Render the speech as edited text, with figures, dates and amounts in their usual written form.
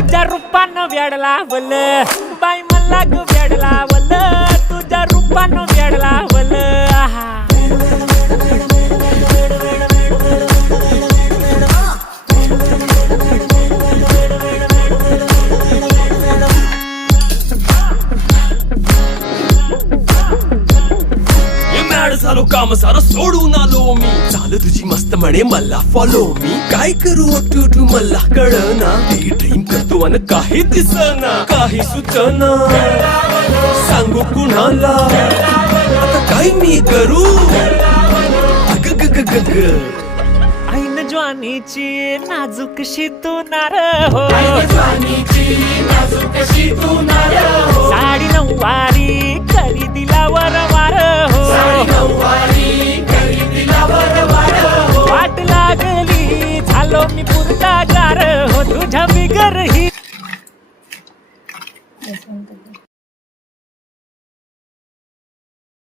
तुझ्या रूपानं वेड लावल बाई मला ग वेड लावल तुझ्या रूपानं वेड लावल आहा झालो काम सारं सोडून आलो मी चाल तुझी मस्त म्हणे मला फॉलो मी काय करू टू मला कळना ड्रीम करतो आणि काही दिसना काही सुचना सांगू कुणाला आता काय मी करू अग ग ग ग ग ऐन ज्वानीची नाजूकशी तू नार हो साडी नऊवारी करी दिला वरवार हो वाट लागली झालो मी पुरता गार हो तुझ्या बिगर ही